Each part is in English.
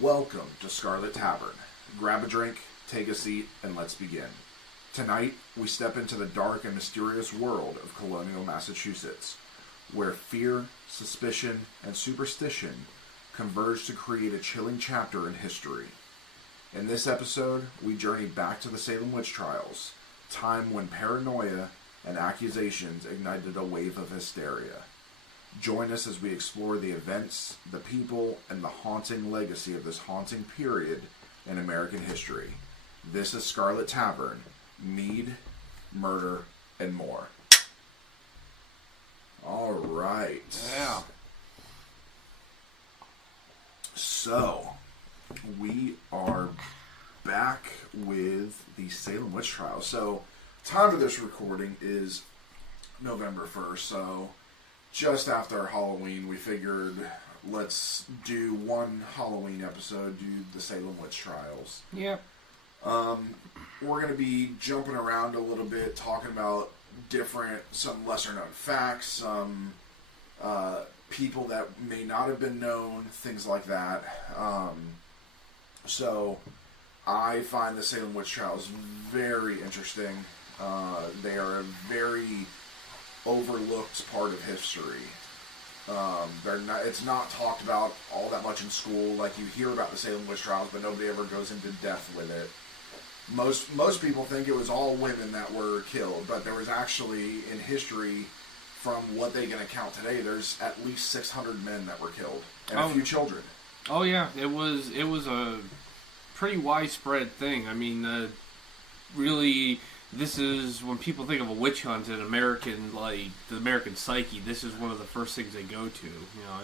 Welcome to Scarlet Tavern. Grab a drink, take a seat, and let's begin. Tonight, we step into the dark and mysterious world of colonial Massachusetts, where fear, suspicion, and superstition converge to create a chilling chapter in history. In this episode, we journey back to the Salem Witch Trials, time when paranoia and accusations ignited a wave of hysteria. Join us as we explore the events, the people, and the haunting legacy of this haunting period in American history. This is Scarlet Tavern, Mead, Murder, and More. All right. Yeah. So, we are back with the Salem Witch Trials. So, time of this recording is November 1st, so just after Halloween, we figured let's do one Halloween episode, do the Salem Witch Trials. Yep. We're going to be jumping around a little bit, talking about some lesser known facts, some people that may not have been known, things like that. So I find the Salem Witch Trials very interesting. They are a very overlooked part of history. It's not talked about all that much in school. Like, you hear about the Salem Witch Trials, but nobody ever goes into depth with it. Most people think it was all women that were killed, but there was actually, in history, from what they can account today, there's at least 600 men that were killed, and a few children. Oh yeah, it was a pretty widespread thing. I mean, really, this is when people think of a witch hunt in American, like the American psyche. This is one of the first things they go to. You know,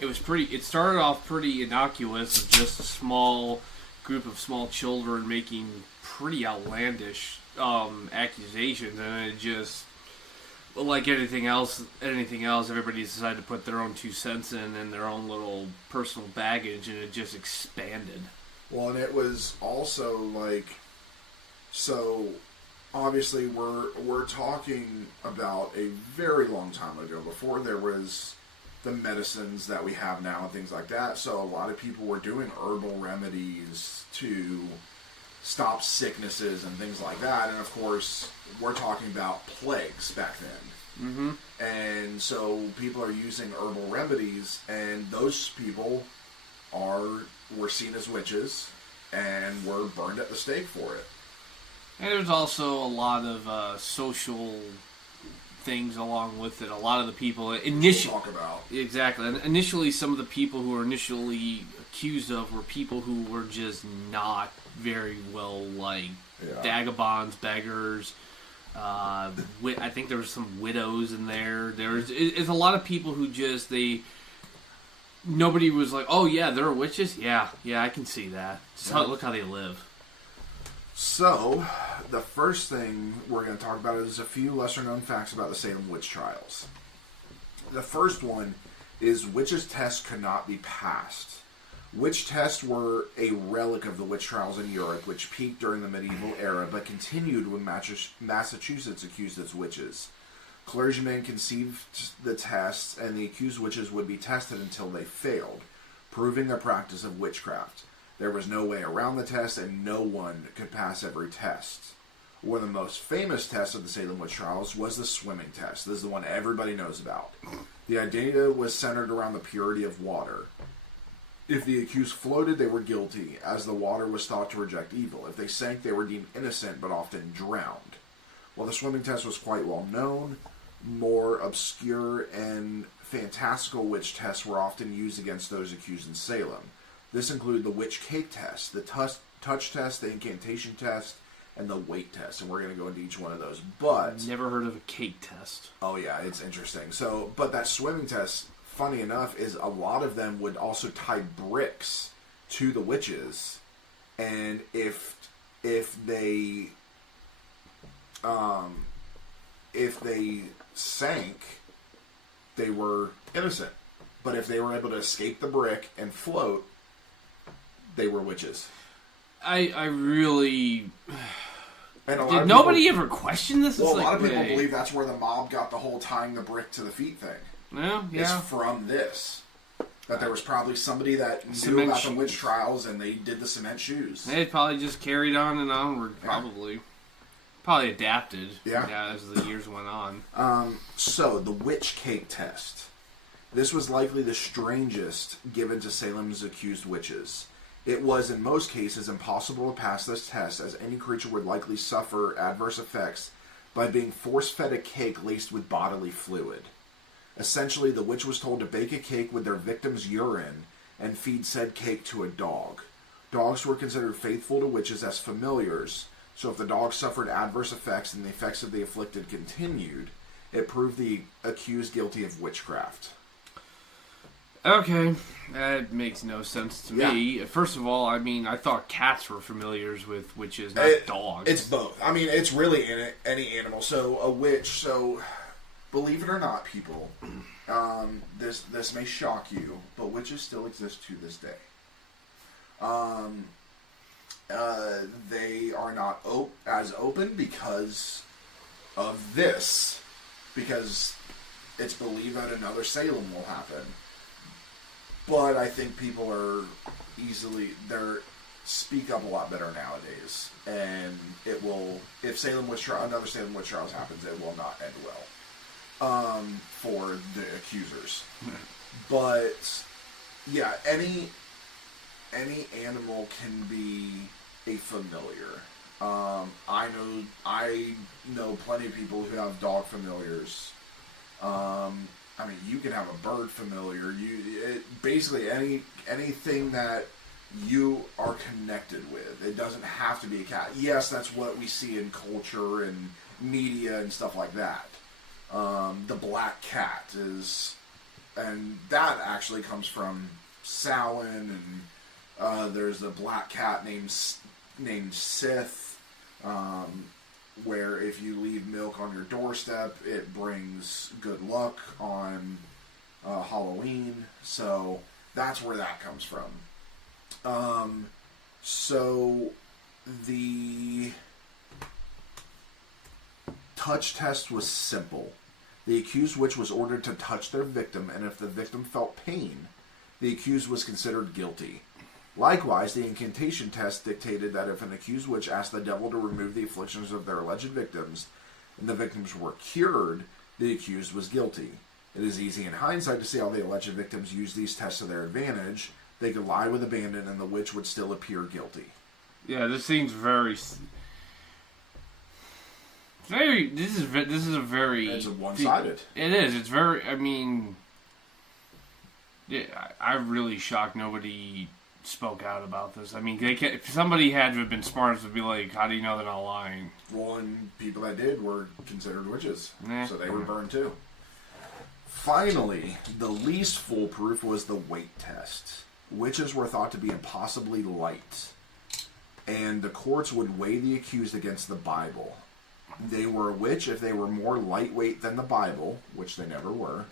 it was pretty. It started off pretty innocuous, of just a small group of small children making pretty outlandish accusations, and it just, like anything else, everybody decided to put their own 2 cents in and their own little personal baggage, and it just expanded. Well, and it was also like, so obviously we're talking about a very long time ago, before there was the medicines that we have now and things like that. So a lot of people were doing herbal remedies to stop sicknesses and things like that. And of course, we're talking about plagues back then. Mm-hmm. And so people are using herbal remedies, and those people were seen as witches and were burned at the stake for it. And there's also a lot of social things along with it. A lot of the people initially talk about. Exactly. And initially, some of the people who were initially accused of were people who were just not very well liked. Yeah. Vagabonds, beggars. I think there was some widows in there. It's a lot of people who just nobody was like, oh yeah, they're witches. Yeah, I can see that. Look how they live. So, the first thing we're going to talk about is a few lesser-known facts about the Salem Witch Trials. The first one is witches' tests could not be passed. Witch tests were a relic of the witch trials in Europe, which peaked during the medieval era, but continued when Massachusetts accused its witches. Clergymen conceived the tests, and the accused witches would be tested until they failed, proving their practice of witchcraft. There was no way around the test, and no one could pass every test. One of the most famous tests of the Salem Witch Trials was the swimming test. This is the one everybody knows about. The idea was centered around the purity of water. If the accused floated, they were guilty, as the water was thought to reject evil. If they sank, they were deemed innocent, but often drowned. While the swimming test was quite well known, more obscure and fantastical witch tests were often used against those accused in Salem. This included the witch cake test, the touch test, the incantation test, and the weight test. And we're going to go into each one of those. But never heard of a cake test. Oh yeah, it's interesting. So, but that swimming test, funny enough, is a lot of them would also tie bricks to the witches, and if they sank, they were innocent. But if they were able to escape the brick and float, they were witches. I really... And did nobody ever question this? Well, a lot of people believe that's where the mob got the whole tying the brick to the feet thing. Yeah. It's from this. That there was probably somebody that knew Cement about the shoes. witch trials and they did the cement shoes. They probably just carried on and onward, probably. Probably adapted as the years went on. So, the witch cake test. This was likely the strangest given to Salem's accused witches. It was, in most cases, impossible to pass this test, as any creature would likely suffer adverse effects by being force-fed a cake laced with bodily fluid. Essentially, the witch was told to bake a cake with their victim's urine and feed said cake to a dog. Dogs were considered faithful to witches as familiars, so if the dog suffered adverse effects and the effects of the afflicted continued, it proved the accused guilty of witchcraft. Okay, that makes no sense to me. First of all, I mean, I thought cats were familiars with witches, not dogs. It's both. I mean, it's really any animal. So, a witch, believe it or not, people, this may shock you, but witches still exist to this day. They are not as open because of this. Because it's believed that another Salem will happen. But I think people are speak up a lot better nowadays. And it will, if another Salem Witch Trials happens, it will not end well. For the accusers. But, yeah, any animal can be a familiar. I know plenty of people who have dog familiars. I mean, you can have a bird familiar. Basically anything that you are connected with. It doesn't have to be a cat. Yes, that's what we see in culture and media and stuff like that. The black cat and that actually comes from Samhain, and there's a black cat named Sith, where if you leave milk on your doorstep, it brings good luck on Halloween. So that's where that comes from. So the touch test was simple. The accused witch was ordered to touch their victim, and if the victim felt pain, the accused was considered guilty. Likewise, the incantation test dictated that if an accused witch asked the devil to remove the afflictions of their alleged victims, and the victims were cured, the accused was guilty. It is easy in hindsight to see how the alleged victims used these tests to their advantage. They could lie with abandon, and the witch would still appear guilty. Yeah, this seems very. This is a very. It's one-sided. It is. It's very. I mean, yeah, I'm really shocked nobody spoke out about this. I mean, if somebody had to have been smart to be like, how do you know they're not lying? Well, and people that did were considered witches, so they were Yeah. burned too. Finally, the least foolproof was the weight test. Witches were thought to be impossibly light, and the courts would weigh the accused against the Bible. They were a witch if they were more lightweight than the Bible, which they never were.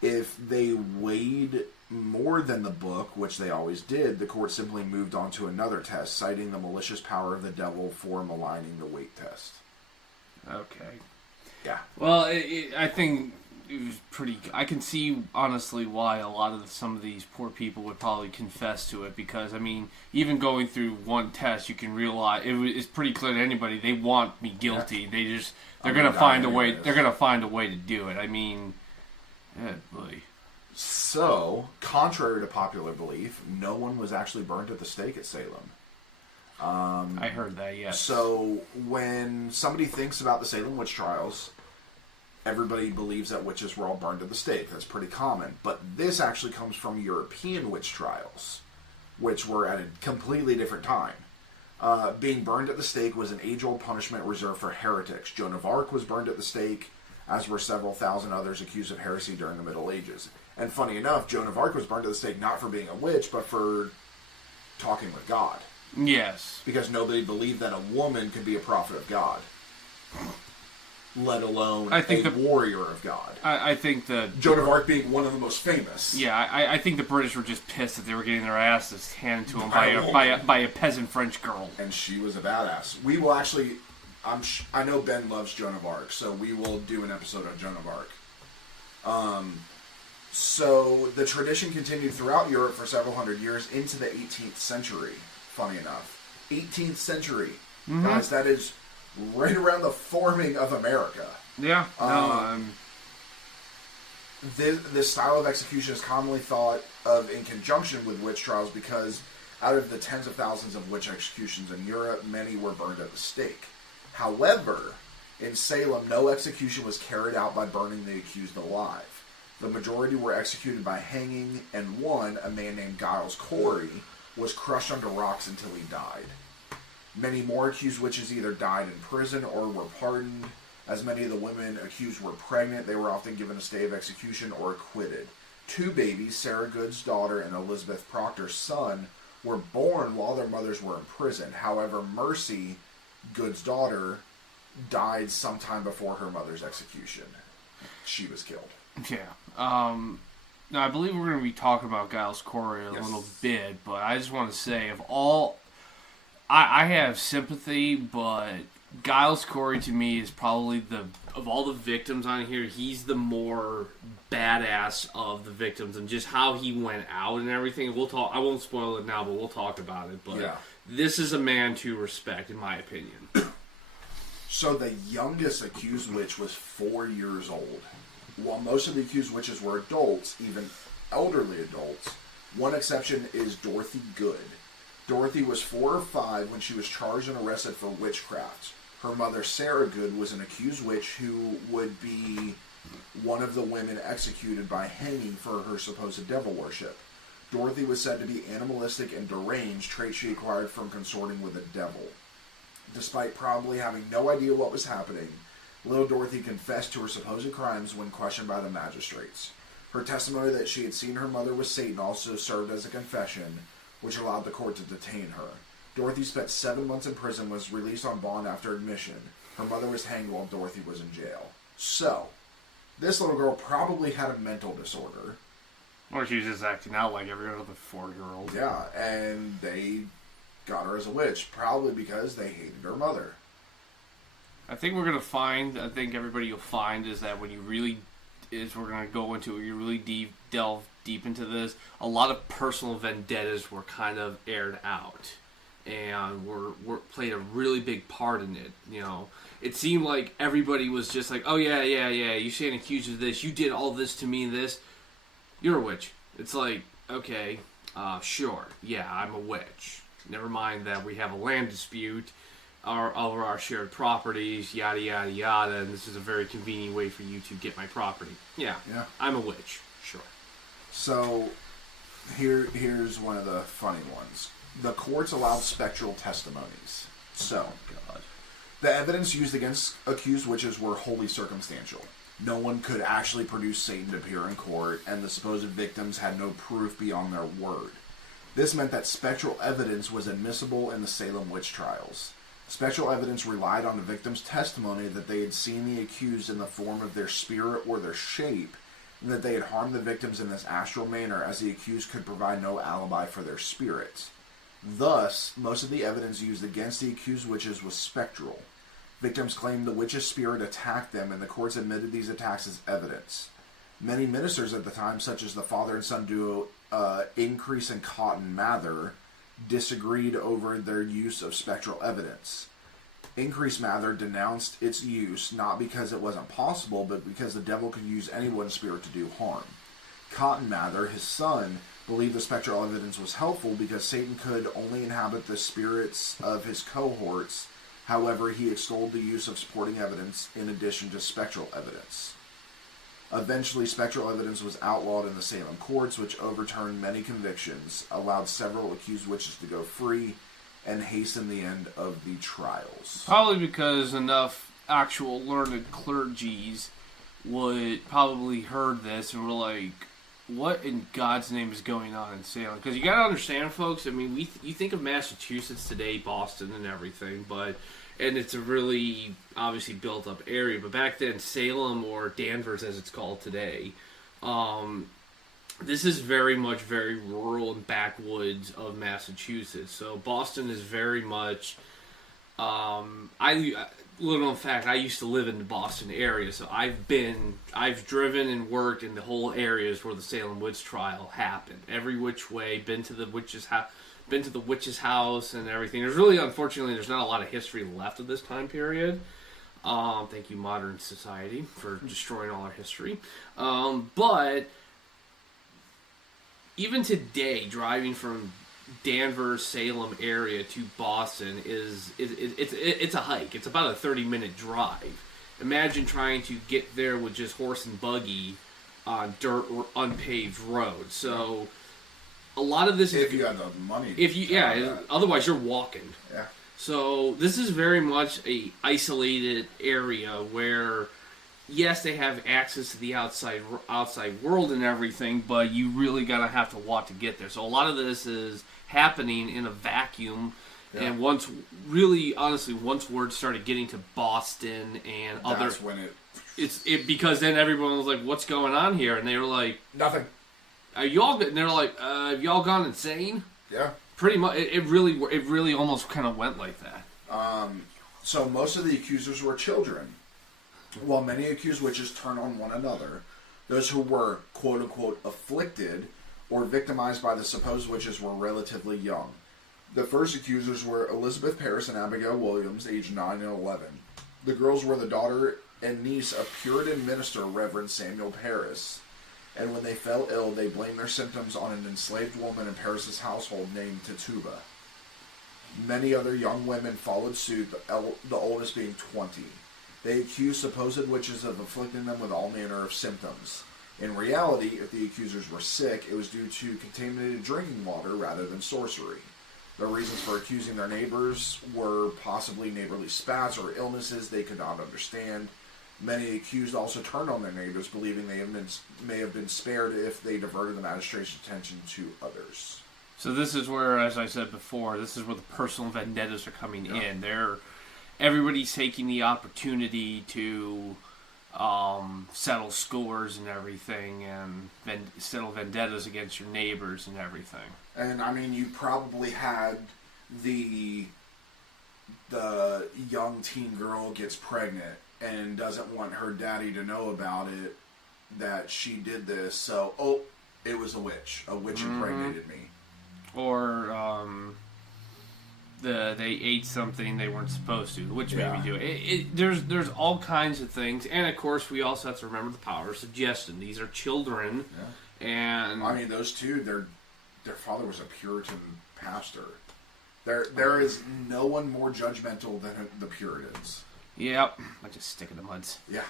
If they weighed more than the book, which they always did, the court simply moved on to another test, citing the malicious power of the devil for maligning the weight test. Okay. Yeah. Well, I think it was pretty. I can see honestly why a lot of some of these poor people would probably confess to it, because I mean, even going through one test, you can realize it's pretty clear to anybody they want me guilty. Yeah. They're gonna find a way. They're gonna find a way to do it. I mean, boy. So, contrary to popular belief, no one was actually burned at the stake at Salem. I heard that. Yes. So, when somebody thinks about the Salem Witch Trials, everybody believes that witches were all burned at the stake. That's pretty common. But this actually comes from European witch trials, which were at a completely different time. Being burned at the stake was an age-old punishment reserved for heretics. Joan of Arc was burned at the stake, as were several thousand others accused of heresy during the Middle Ages. And funny enough, Joan of Arc was burned at the stake not for being a witch, but for talking with God. Yes. Because nobody believed that a woman could be a prophet of God, let alone a warrior of God. I think that Joan of Arc being one of the most famous. Yeah, I think the British were just pissed that they were getting their asses handed to them by a peasant French girl. And she was a badass. We will actually... I know Ben loves Joan of Arc, so we will do an episode on Joan of Arc. So the tradition continued throughout Europe for several hundred years into the 18th century, funny enough. 18th century. Mm-hmm. Guys, that is right around the forming of America. Yeah. This style of execution is commonly thought of in conjunction with witch trials because out of the tens of thousands of witch executions in Europe, many were burned at the stake. However, in Salem, no execution was carried out by burning the accused alive. The majority were executed by hanging, and one, a man named Giles Corey, was crushed under rocks until he died. Many more accused witches either died in prison or were pardoned. As many of the women accused were pregnant, they were often given a stay of execution or acquitted. 2 babies, Sarah Good's daughter and Elizabeth Proctor's son, were born while their mothers were in prison. However, Mercy, Good's daughter, died sometime before her mother's execution. She was killed. Yeah. Now, I believe we're going to be talking about Giles Corey a little bit, but I just want to say, of all... I have sympathy, but Giles Corey to me is probably of all the victims on here, he's the more badass of the victims, and just how he went out and everything. We'll talk. I won't spoil it now, but we'll talk about it. But this is a man to respect, in my opinion. So the youngest accused witch was 4 years old. While most of the accused witches were adults, even elderly adults, one exception is Dorothy Good. Dorothy was 4 or 5 when she was charged and arrested for witchcraft. Her mother, Sarah Good, was an accused witch who would be one of the women executed by hanging for her supposed devil worship. Dorothy was said to be animalistic and deranged, traits she acquired from consorting with the devil. Despite probably having no idea what was happening, little Dorothy confessed to her supposed crimes when questioned by the magistrates. Her testimony that she had seen her mother with Satan also served as a confession, which allowed the court to detain her. Dorothy spent 7 months in prison and was released on bond after admission. Her mother was hanged while Dorothy was in jail. So, this little girl probably had a mental disorder. Or she was just acting out like every other 4-year-old. Yeah, and they got her as a witch, probably because they hated her mother. I think everybody you'll find is that when you really, we're going to go into it, you really delve deep into this, a lot of personal vendettas were kind of aired out. And were played a really big part in it. You know, it seemed like everybody was just like, "Oh yeah, you stand accused of this. You did all this to me. This, you're a witch." It's like, okay, sure, yeah, I'm a witch. Never mind that we have a land dispute over our shared properties, yada yada yada, and this is a very convenient way for you to get my property. Yeah, I'm a witch. Sure. So, here's one of the funny ones. The courts allowed spectral testimonies. So, the evidence used against accused witches were wholly circumstantial. No one could actually produce Satan to appear in court, and the supposed victims had no proof beyond their word. This meant that spectral evidence was admissible in the Salem Witch Trials. Spectral evidence relied on the victim's testimony that they had seen the accused in the form of their spirit or their shape, and that they had harmed the victims in this astral manner, as the accused could provide no alibi for their spirits. Thus, most of the evidence used against the accused witches was spectral. Victims claimed the witch's spirit attacked them, and the courts admitted these attacks as evidence. Many ministers at the time, such as the father and son duo Increase and Cotton Mather, disagreed over their use of spectral evidence. Increase Mather denounced its use not because it wasn't possible, but because the devil could use anyone's spirit to do harm. Cotton Mather, his son, believed the spectral evidence was helpful because Satan could only inhabit the spirits of his cohorts. However, he extolled the use of supporting evidence in addition to spectral evidence. Eventually, spectral evidence was outlawed in the Salem courts, which overturned many convictions, allowed several accused witches to go free, and hastened the end of the trials. Probably because enough actual learned clergies would probably heard this and were like, what in God's name is going on in Salem? Because you got to understand, folks, I mean, you think of Massachusetts today, Boston and everything, and it's a really obviously built up area, but back then, Salem, or Danvers as it's called today, this is very much very rural and backwoods of Massachusetts. So Boston is very much Little known fact, I used to live in the Boston area, so I've driven and worked in the whole areas where the Salem Witch Trial happened. Every which way, been to the witch's house and everything. Unfortunately, there's not a lot of history left of this time period. Thank you, modern society, for destroying all our history. But even today, driving from Danvers, Salem area to Boston it's a hike. It's about a 30-minute drive. Imagine trying to get there with just horse and buggy on dirt or unpaved roads. So a lot of this if you got the money. Otherwise you're walking. Yeah. So this is very much a isolated area where, yes, they have access to the outside world and everything, but you really gotta have to walk to get there. So a lot of this is happening in a vacuum. Yeah. And once word started getting to Boston and that's when because then everyone was like, "What's going on here?" And they were like, "Nothing." Are y'all? And they're like, "Have y'all gone insane?" Yeah. Pretty much. It really almost kind of went like that. So most of the accusers were children. While many accused witches turned on one another, those who were quote unquote afflicted or victimized by the supposed witches were relatively young. The first accusers were Elizabeth Parris and Abigail Williams, aged 9 and 11. The girls were the daughter and niece of Puritan minister Reverend Samuel Parris, and when they fell ill, they blamed their symptoms on an enslaved woman in Parris's household named Tituba. Many other young women followed suit, the oldest being 20. They accused supposed witches of afflicting them with all manner of symptoms. In reality, if the accusers were sick, it was due to contaminated drinking water rather than sorcery. The reasons for accusing their neighbors were possibly neighborly spats or illnesses they could not understand. Many accused also turned on their neighbors, believing they may have been spared if they diverted the magistrate's attention to others. So this is where, as I said before, this is where the personal vendettas are coming in. Everybody's taking the opportunity to settle scores and everything, and settle vendettas against your neighbors and everything. And I mean, you probably had the young teen girl gets pregnant and doesn't want her daddy to know about it, that she did this, so, it was a witch. A witch impregnated me. Or, they ate something they weren't supposed to, which made me do it. There's all kinds of things, and of course we also have to remember the power of suggestion. These are children, and I mean, those two, their father was a Puritan pastor. There is no one more judgmental than the Puritans. Yep, I just stick in the muds. Yeah.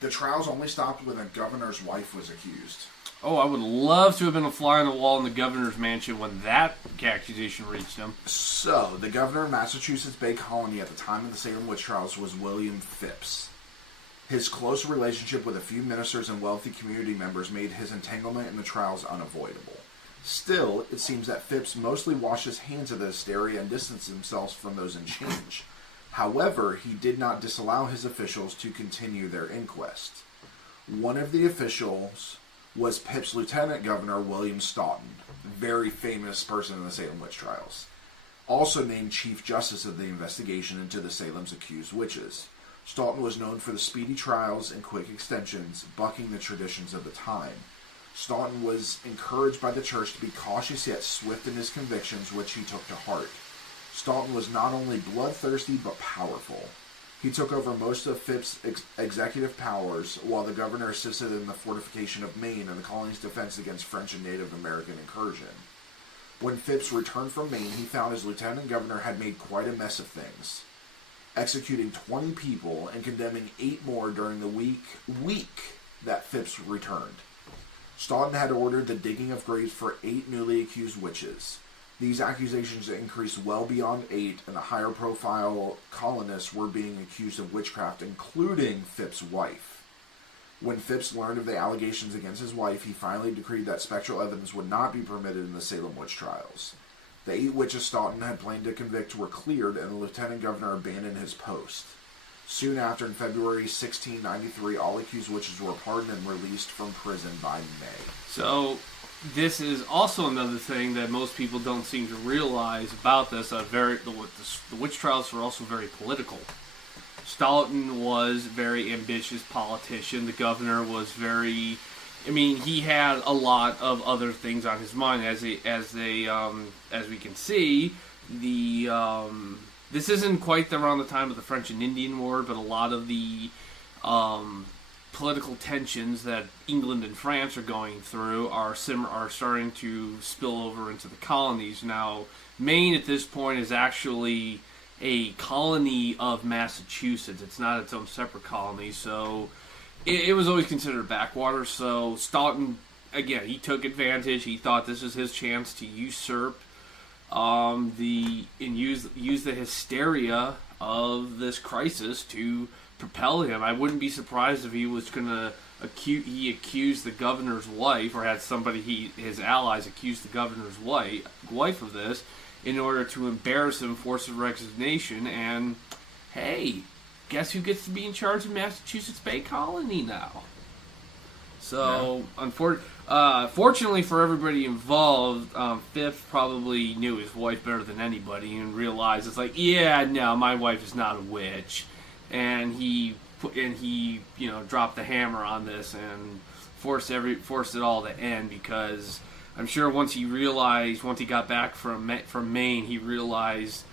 The trials only stopped when the governor's wife was accused. Oh, I would love to have been a fly on the wall in the governor's mansion when that accusation reached him. So, the governor of Massachusetts Bay Colony at the time of the Salem Witch Trials was William Phips. His close relationship with a few ministers and wealthy community members made his entanglement in the trials unavoidable. Still, it seems that Phips mostly washed his hands of the hysteria and distanced himself from those in charge. However, he did not disallow his officials to continue their inquest. One of the officials was Phips' lieutenant governor, William Stoughton, very famous person in the Salem Witch Trials, also named chief justice of the investigation into the Salem's accused witches. Stoughton was known for the speedy trials and quick extensions, bucking the traditions of the time. Stoughton was encouraged by the church to be cautious yet swift in his convictions, which he took to heart. Stoughton was not only bloodthirsty but powerful. He took over most of Phips' executive powers, while the governor assisted in the fortification of Maine and the colony's defense against French and Native American incursion. When Phips returned from Maine, he found his lieutenant governor had made quite a mess of things, executing 20 people and condemning 8 more during the week that Phips returned. Stoughton had ordered the digging of graves for 8 newly accused witches. These accusations increased well beyond 8, and the higher-profile colonists were being accused of witchcraft, including Phips' wife. When Phips learned of the allegations against his wife, he finally decreed that spectral evidence would not be permitted in the Salem Witch Trials. The 8 witches Stoughton had planned to convict were cleared, and the lieutenant governor abandoned his post. Soon after, in February 1693, all accused witches were pardoned and released from prison by May. So, this is also another thing that most people don't seem to realize about this. The witch trials were also very political. Stoughton was a very ambitious politician. The governor was very... I mean, he had a lot of other things on his mind. As we can see, this isn't quite around the time of the French and Indian War, but a lot of the political tensions that England and France are going through are starting to spill over into the colonies. Now, Maine at this point is actually a colony of Massachusetts. It's not its own separate colony, so it was always considered a backwater. So Stoughton, again, he took advantage. He thought this was his chance to usurp use the hysteria of this crisis to propel him. I wouldn't be surprised if he was gonna accuse the governor's wife, or had his allies accuse the governor's wife of this, in order to embarrass him, force his resignation, and hey, guess who gets to be in charge of Massachusetts Bay Colony now? So, fortunately for everybody involved, Fifth probably knew his wife better than anybody and realized it's like, yeah, no, my wife is not a witch, and he dropped the hammer on this and forced it all to end, because I'm sure once he got back from Maine, he realized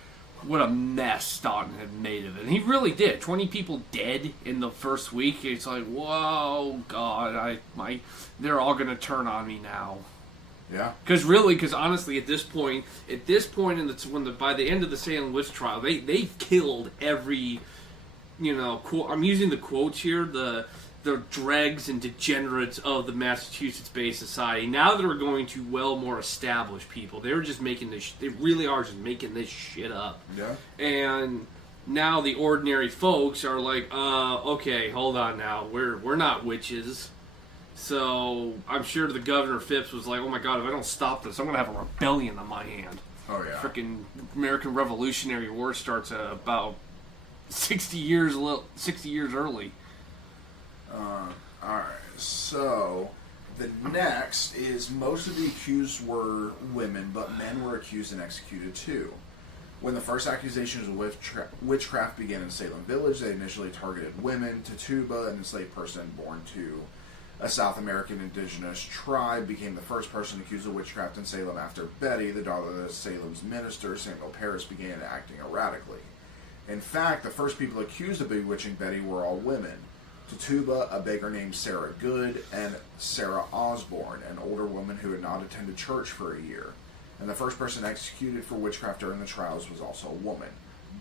what a mess Stoughton had made of it. And he really did. 20 people dead in the first week. It's like, whoa, God, they're all going to turn on me now. Yeah. Because honestly, at this point by the end of the Salem Witch Trial, they killed every, quote, I'm using the quotes here, the dregs and degenerates of the Massachusetts Bay Society. Now they're going to more established people. They really are just making this shit up. Yeah. And now the ordinary folks are like, okay, hold on now. We're not witches. So I'm sure the Governor Phipps was like, oh my God, if I don't stop this, I'm going to have a rebellion on my hand. Oh yeah. Freaking American Revolutionary War starts at about 60 years early. Alright, so the next is most of the accused were women, but men were accused and executed too. When the first accusations of witchcraft began in Salem Village, they initially targeted women. Tituba, an enslaved person born to a South American indigenous tribe, became the first person accused of witchcraft in Salem after Betty, the daughter of Salem's minister, Samuel Parris, began acting erratically. In fact, the first people accused of bewitching Betty were all women. Tituba, a baker named Sarah Good, and Sarah Osborne, an older woman who had not attended church for a year. And the first person executed for witchcraft during the trials was also a woman.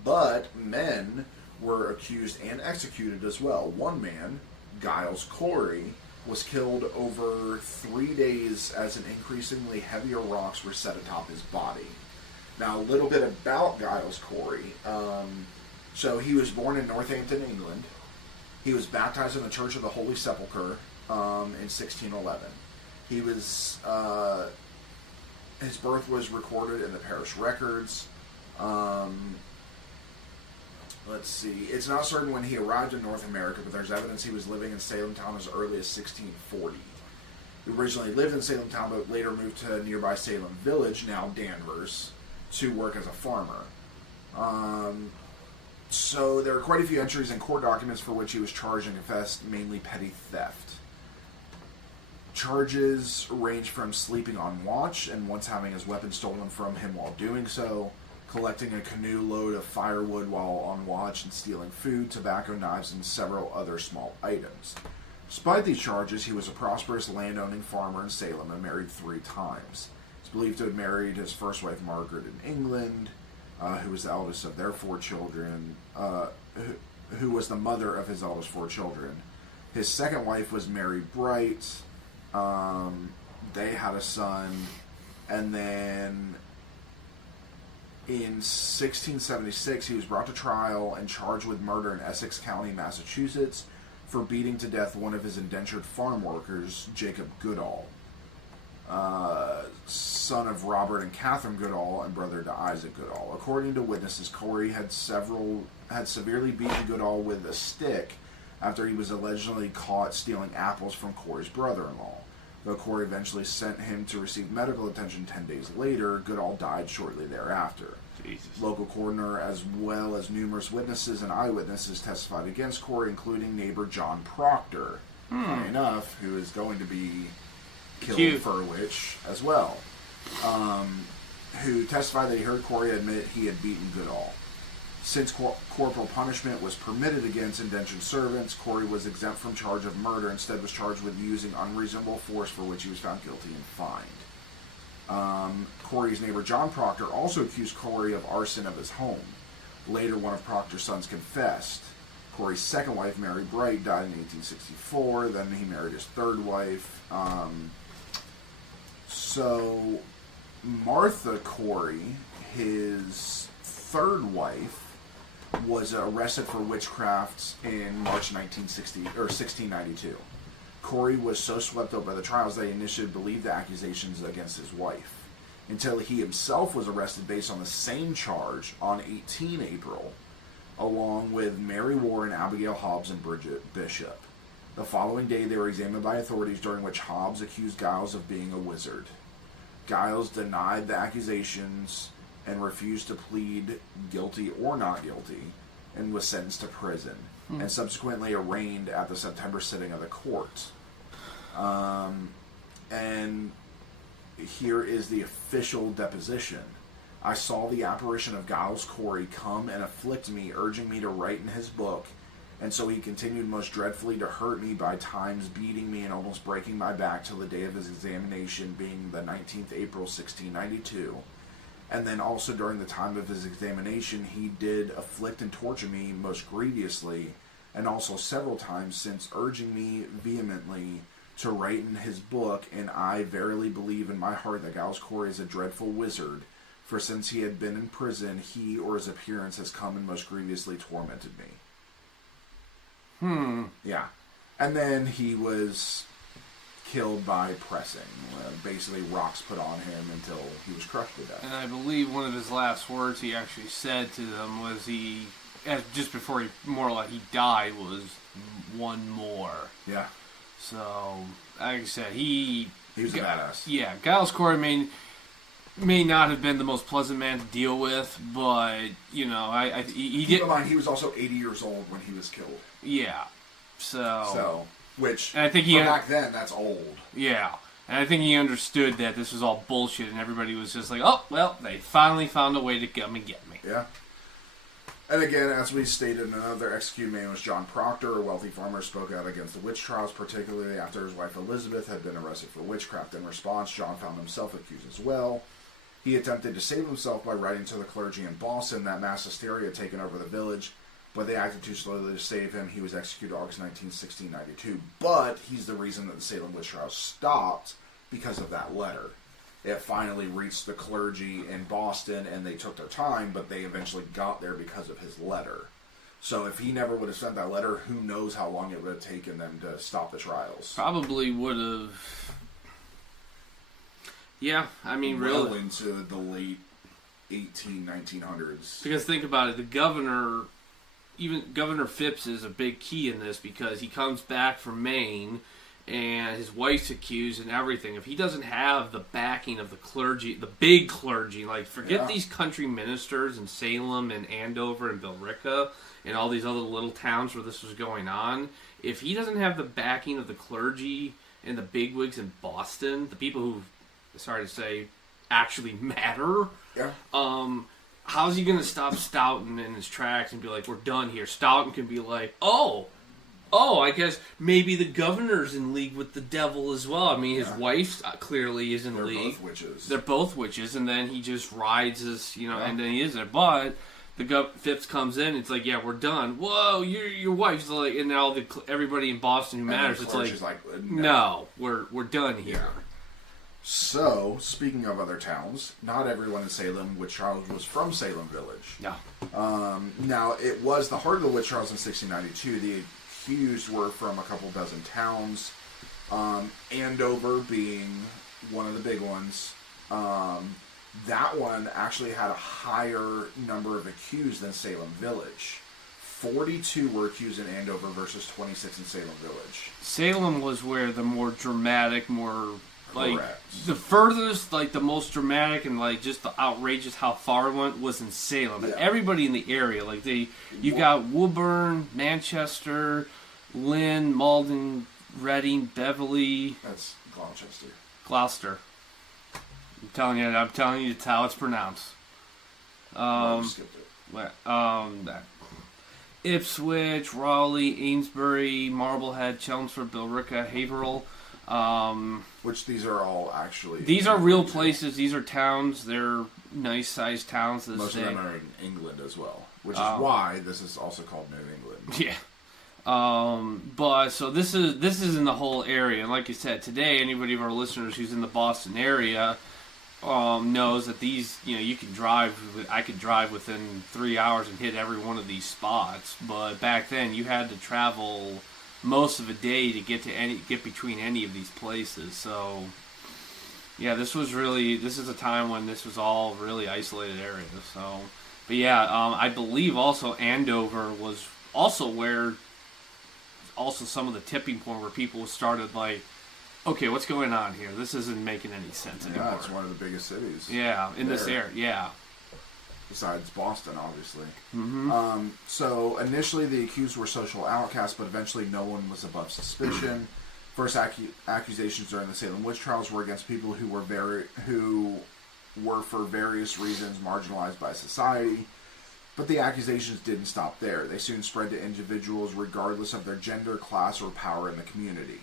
But men were accused and executed as well. One man, Giles Corey, was killed over 3 days as an increasingly heavier rocks were set atop his body. Now, a little bit about Giles Corey. So he was born in Northampton, England. He was baptized in the Church of the Holy Sepulchre in 1611. He was his birth was recorded in the parish records. Let's see. It's not certain when he arrived in North America, but there's evidence he was living in Salem Town as early as 1640. He originally lived in Salem Town, but later moved to nearby Salem Village, now Danvers, to work as a farmer. So there are quite a few entries in court documents for which he was charged and confessed, mainly petty theft. Charges range from sleeping on watch and once having his weapon stolen from him while doing so, collecting a canoe load of firewood while on watch, and stealing food, tobacco, knives, and several other small items. Despite these charges, he was a prosperous landowning farmer in Salem and married 3 times. He's believed to have married his first wife Margaret in England, who was the eldest of their 4 children, who was the mother of his eldest 4 children. His second wife was Mary Bright. They had a son, and then in 1676 he was brought to trial and charged with murder in Essex County, Massachusetts, for beating to death one of his indentured farm workers, Jacob Goodall, son of Robert and Catherine Goodall and brother to Isaac Goodall. According to witnesses, Corey had severely beaten Goodall with a stick after he was allegedly caught stealing apples from Corey's brother-in-law. Though Corey eventually sent him to receive medical attention 10 days later, Goodall died shortly thereafter. Jesus. Local coroner, as well as numerous witnesses and eyewitnesses, testified against Corey, including neighbor John Proctor, funny enough, who is going to be killed for a witch as well, who testified that he heard Corey admit he had beaten Goodall. Since corporal punishment was permitted against indentured servants, Corey was exempt from charge of murder. Instead, was charged with using unreasonable force, for which he was found guilty and fined. Corey's neighbor John Proctor also accused Corey of arson of his home. Later, one of Proctor's sons confessed. Corey's second wife, Mary Bright, died in 1864. Then he married his third wife. So Martha Corey, his third wife, was arrested for witchcraft in March 1692. Corey was so swept up by the trials that he initially believed the accusations against his wife, until he himself was arrested based on the same charge on 18 April, along with Mary Warren, Abigail Hobbs, and Bridget Bishop. The following day, they were examined by authorities, during which Hobbs accused Giles of being a wizard. Giles denied the accusations and refused to plead guilty or not guilty, and was sentenced to prison, and subsequently arraigned at the September sitting of the court. And here is the official deposition. I saw the apparition of Giles Corey come and afflict me, urging me to write in his book, and so he continued most dreadfully to hurt me, by times beating me and almost breaking my back, till the day of his examination, being the 19th April 1692. And then also during the time of his examination, he did afflict and torture me most grievously, and also several times since, urging me vehemently to write in his book, and I verily believe in my heart that Giles Corey is a dreadful wizard, for since he had been in prison, he or his appearance has come and most grievously tormented me. Yeah. And then he was killed by pressing. Basically, rocks put on him until he was crushed to death. And I believe one of his last words he actually said to them was just before he died, was one more. Yeah. So, like I said, he was a badass. Yeah, Giles Corey may not have been the most pleasant man to deal with, but, he Keep in mind, he was also 80 years old when he was killed. Yeah. So which, and I think back then, that's old. Yeah. And I think he understood that this was all bullshit, and everybody was just like, oh, well, they finally found a way to come and get me. Yeah. And again, as we stated, another executed man was John Proctor, a wealthy farmer, spoke out against the witch trials, particularly after his wife Elizabeth had been arrested for witchcraft. In response, John found himself accused as well. He attempted to save himself by writing to the clergy in Boston that mass hysteria had taken over the village, but they acted too slowly to save him. He was executed August 19, 1692. But he's the reason that the Salem Witch Trials stopped, because of that letter. It finally reached the clergy in Boston, and they took their time, but they eventually got there because of his letter. So if he never would have sent that letter, who knows how long it would have taken them to stop the trials. Probably would have... Yeah, I mean, well really. into the late 1900s. Because think about it, the governor... Even Governor Phipps is a big key in this, because he comes back from Maine and his wife's accused and everything. If he doesn't have the backing of the clergy, the big clergy, like forget these country ministers in Salem and Andover and Billerica and all these other little towns where this was going on, if he doesn't have the backing of the clergy and the bigwigs in Boston, the people who, sorry to say, actually matter, how's he going to stop Stoughton in his tracks and be like, we're done here? Stoughton can be like, oh, I guess maybe the governor's in league with the devil as well. I mean, his wife clearly is in league. They're both witches. They're both witches, and then he just rides his, and then he is there. But the Phipps comes in, it's like, yeah, we're done. Whoa, your wife's like, and now everybody in Boston who matters, it's like no, we're done here. Yeah. So, speaking of other towns, not everyone in Salem Witch Trials was from Salem Village. No. Now, it was the heart of the witch trials in 1692. The accused were from a couple dozen towns, Andover being one of the big ones. That one actually had a higher number of accused than Salem Village. 42 were accused in Andover versus 26 in Salem Village. Salem was where the more dramatic, more like Correct. the furthest, like the most dramatic and like just the outrageous how far it went was in Salem. And Yeah. everybody in the area, like you've got Woburn, Manchester, Lynn, Malden, Reading, Beverly, That's Gloucester. Gloucester. I'm telling you, that's how it's pronounced. Skipped it. That Ipswich, Raleigh, Amesbury, Marblehead, Chelmsford, Billerica, Haverhill. Which these are all actually... These are real places. These are towns. They're nice-sized towns. Most of them are in England as well, which is Oh. why this is also called New England. Yeah. But so this is in the whole area, and like you said, today anybody of our listeners who's in the Boston area knows that these, you can drive. I could drive within 3 hours and hit every one of these spots. But back then, you had to travel most of a day to get between any of these places. So yeah, this is a time when this was all really isolated areas. So, but yeah, I believe also Andover was also where. Also, some of the tipping point where people started like, okay, what's going on here? This isn't making any sense anymore. Yeah, it's one of the biggest cities. Yeah, in this area, yeah. Besides Boston, obviously. Mm-hmm. So initially the accused were social outcasts, but eventually no one was above suspicion. First accusations during the Salem Witch Trials were against people who were for various reasons marginalized by society. But the accusations didn't stop there. They soon spread to individuals regardless of their gender, class, or power in the community.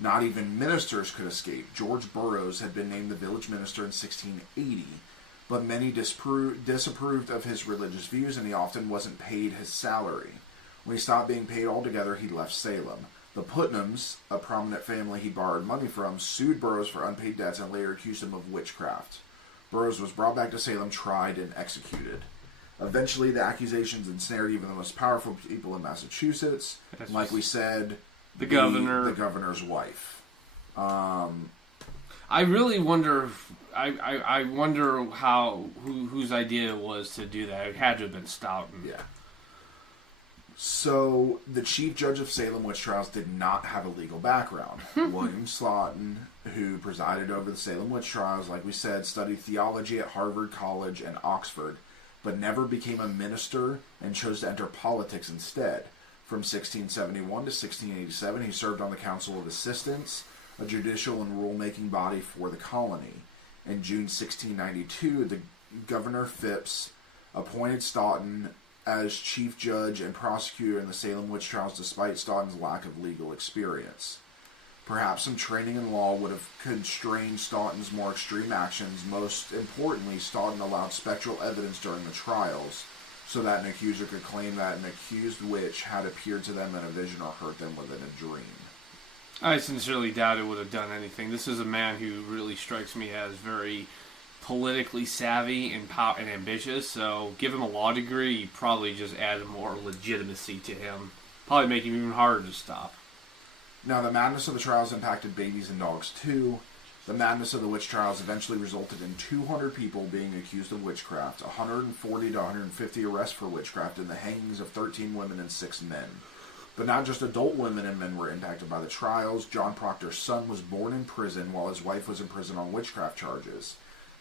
Not even ministers could escape. George Burroughs had been named the village minister in 1680, but many disapproved of his religious views, and he often wasn't paid his salary. When he stopped being paid altogether, he left Salem. The Putnams, a prominent family he borrowed money from, sued Burroughs for unpaid debts and later accused him of witchcraft. Burroughs was brought back to Salem, tried, and executed. Eventually, the accusations ensnared even the most powerful people in Massachusetts. Like we said, the governor's wife. I really wonder. I wonder whose idea it was to do that. It had to have been Stoughton. Yeah. So, the chief judge of Salem Witch Trials did not have a legal background. William Slaughton, who presided over the Salem Witch Trials, like we said, studied theology at Harvard College and Oxford, but never became a minister and chose to enter politics instead. From 1671 to 1687, he served on the Council of Assistants, a judicial and rule-making body for the colony. In June 1692, the Governor Phipps appointed Stoughton as chief judge and prosecutor in the Salem Witch Trials despite Stoughton's lack of legal experience. Perhaps some training in law would have constrained Stoughton's more extreme actions. Most importantly, Stoughton allowed spectral evidence during the trials so that an accuser could claim that an accused witch had appeared to them in a vision or hurt them within a dream. I sincerely doubt it would have done anything. This is a man who really strikes me as very politically savvy and ambitious, so give him a law degree, you probably just add more legitimacy to him. Probably make him even harder to stop. Now, the madness of the trials impacted babies and dogs, too. The madness of the witch trials eventually resulted in 200 people being accused of witchcraft, 140 to 150 arrests for witchcraft, and the hangings of 13 women and 6 men. But not just adult women and men were impacted by the trials. John Proctor's son was born in prison while his wife was in prison on witchcraft charges.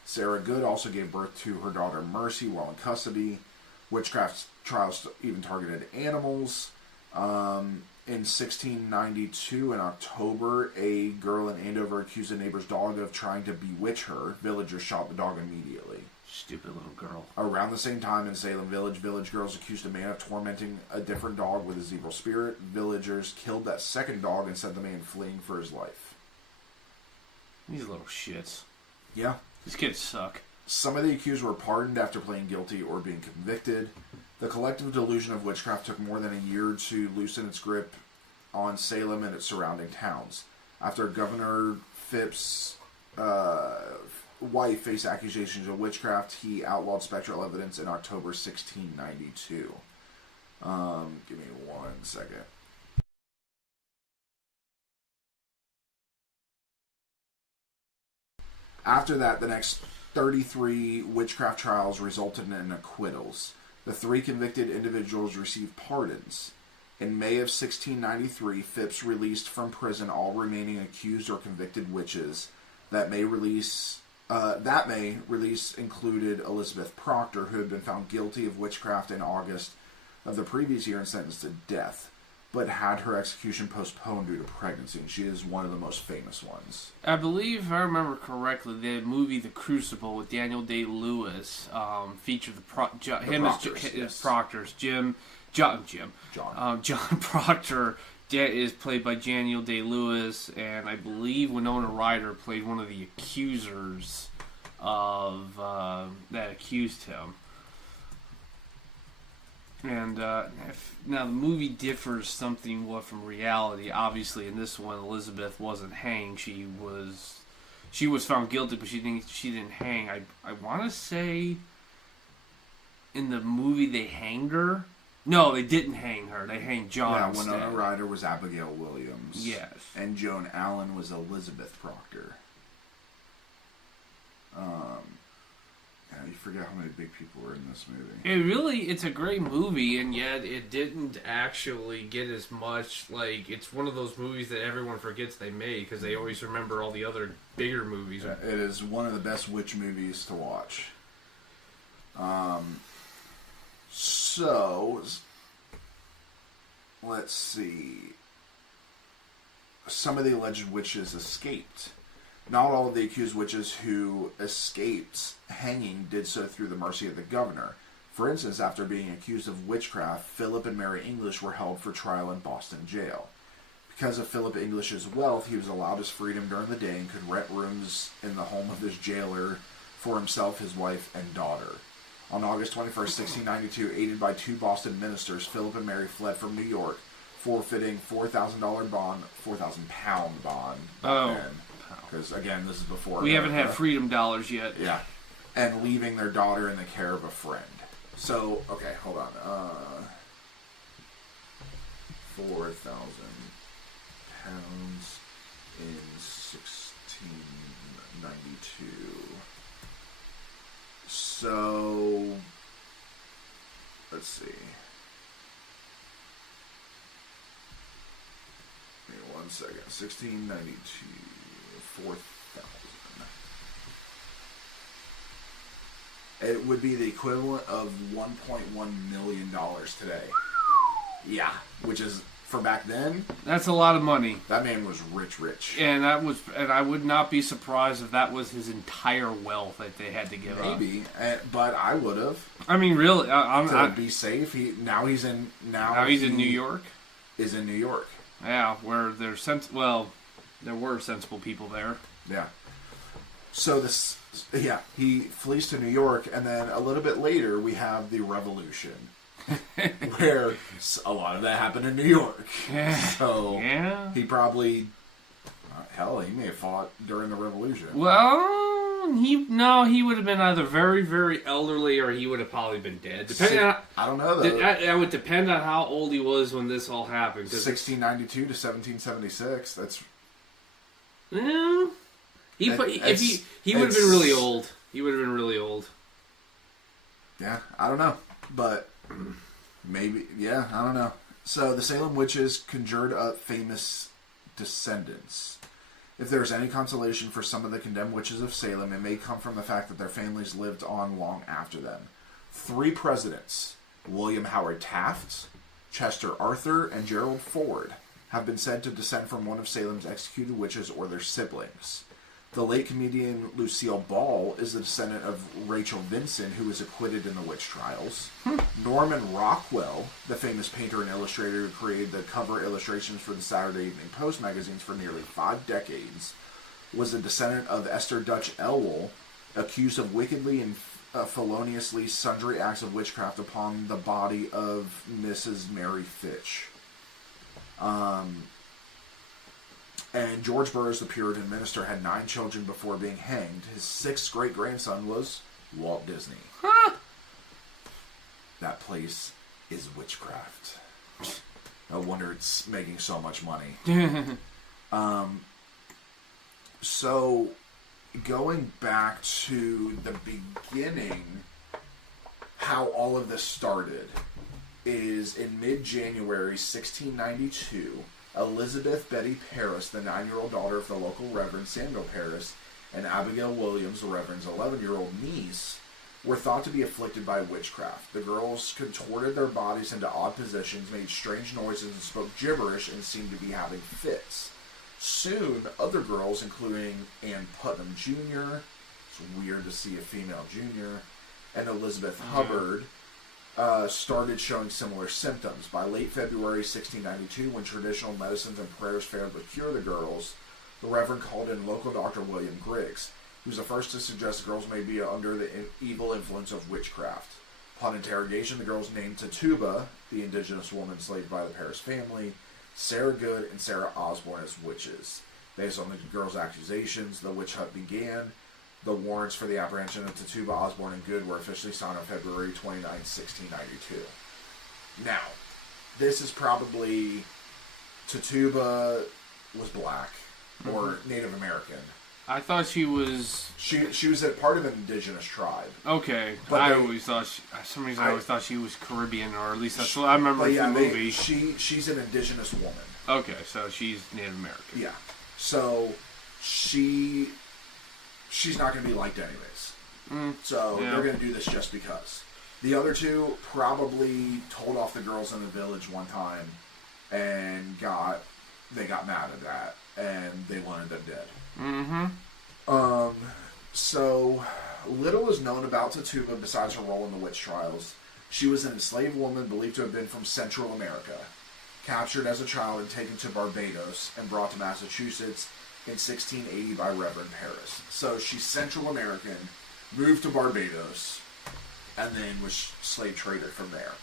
Sarah Good also gave birth to her daughter Mercy while in custody. Witchcraft trials even targeted animals. In 1692, in October, a girl in Andover accused a neighbor's dog of trying to bewitch her. Villagers shot the dog immediately. Stupid little girl. Around the same time in Salem Village, village girls accused a man of tormenting a different dog with his evil spirit. Villagers killed that second dog and sent the man fleeing for his life. These little shits. Yeah. These kids suck. Some of the accused were pardoned after pleading guilty or being convicted. The collective delusion of witchcraft took more than a year to loosen its grip on Salem and its surrounding towns. After Governor Phipps' wife faced accusations of witchcraft, he outlawed spectral evidence in October 1692. Give me 1 second. After that, the next 33 witchcraft trials resulted in acquittals. The 3 convicted individuals received pardons. In May of 1693, Phipps released from prison all remaining accused or convicted witches. That May release included Elizabeth Proctor, who had been found guilty of witchcraft in August of the previous year and sentenced to death, but had her execution postponed due to pregnancy, and she is one of the most famous ones. I believe, if I remember correctly, the movie The Crucible with Daniel Day-Lewis featured Proctor's John Proctor is played by Daniel Day-Lewis, and I believe Winona Ryder played one of the accusers of that accused him. And now the movie differs something from reality. Obviously, in this one, Elizabeth wasn't hanged. She was found guilty, but she didn't hang. I want to say in the movie they hanged her. No, they didn't hang her. They hanged John. Yeah, Winona Ryder was Abigail Williams. Yes. And Joan Allen was Elizabeth Proctor. You forget how many big people were in this movie. It's a great movie, and yet it didn't actually get as much, it's one of those movies that everyone forgets they made, because they always remember all the other bigger movies. Yeah, it is one of the best witch movies to watch. So, let's see. Some of the alleged witches escaped. Not all of the accused witches who escaped hanging did so through the mercy of the governor. For instance, after being accused of witchcraft, Philip and Mary English were held for trial in Boston jail. Because of Philip English's wealth, he was allowed his freedom during the day and could rent rooms in the home of his jailer for himself, his wife, and daughter. On August 21st, 1692, aided by 2 Boston ministers, Philip and Mary fled from New York, forfeiting £4,000 bond, £4,000 bond. Because, again, this is before we haven't had freedom dollars yet. Yeah. And leaving their daughter in the care of a friend. So, okay, hold on. 4,000 pounds in 1692. So, let's see. Give me 1 second. 1692. 4,000. It would be the equivalent of $1.1 million today. Yeah, which is, for back then, that's a lot of money. That man was rich. And I would not be surprised if that was his entire wealth that they had to give up. Maybe, but I would have. I mean, really, to be safe. He's in New York. Is in New York. Yeah, where there's there were sensible people there. Yeah. So he flees to New York, and then a little bit later we have the Revolution, where a lot of that happened in New York. Yeah. So yeah. He probably, he may have fought during the Revolution. Well, he would have been either very, very elderly, or he would have probably been dead. I don't know though. That would depend on how old he was when this all happened. 1692 to 1776. That's. Yeah. He would have been really old. He would have been really old. Yeah, I don't know, but maybe. Yeah, I don't know. So the Salem witches conjured up famous descendants. If there is any consolation for some of the condemned witches of Salem, it may come from the fact that their families lived on long after them. 3 presidents, William Howard Taft, Chester Arthur, and Gerald Ford, have been said to descend from one of Salem's executed witches or their siblings. The late comedian Lucille Ball is the descendant of Rachel Vincent, who was acquitted in the witch trials. Norman Rockwell, the famous painter and illustrator who created the cover illustrations for the Saturday Evening Post magazines for nearly 5 decades, was a descendant of Esther Dutch Elwell, accused of wickedly and feloniously sundry acts of witchcraft upon the body of Mrs. Mary Fitch. And George Burroughs, the Puritan minister, had 9 children before being hanged. His 6th great-grandson was Walt Disney. Huh. That place is witchcraft. No wonder it's making so much money. So, going back to the beginning, how all of this started is in mid-January 1692, Elizabeth Betty Parris, the 9-year-old daughter of the local Reverend Samuel Parris, and Abigail Williams, the Reverend's 11-year-old niece, were thought to be afflicted by witchcraft. The girls contorted their bodies into odd positions, made strange noises, and spoke gibberish, and seemed to be having fits. Soon, other girls, including Ann Putnam Jr., it's weird to see a female junior, and Elizabeth Hubbard, started showing similar symptoms. By late February 1692, when traditional medicines and prayers failed to cure the girls, the Reverend called in local Dr. William Griggs, who was the first to suggest the girls may be under the evil influence of witchcraft. Upon interrogation, the girls named Tituba, the indigenous woman enslaved by the Parris family, Sarah Good, and Sarah Osborne as witches. Based on the girls' accusations, the witch hunt began. The warrants for the apprehension of Tituba, Osborne, and Good were officially signed on February 29, 1692. Now, this is probably... Tituba was black, or Native American. I thought she was... She was a part of an indigenous tribe. Okay. But I always thought... For some reason, I always thought she was Caribbean, or at least that's what I remember from the movie. She's an indigenous woman. Okay, so she's Native American. Yeah. So, she's not going to be liked anyways. So, they're going to do this just because. The other two probably told off the girls in the village one time, and they got mad at that, and they wanted them dead. So, little is known about Tituba besides her role in the witch trials. She was an enslaved woman believed to have been from Central America, captured as a child and taken to Barbados and brought to Massachusetts in 1680 by Reverend Parris. So she's Central American, moved to Barbados, and then was slave traded from there.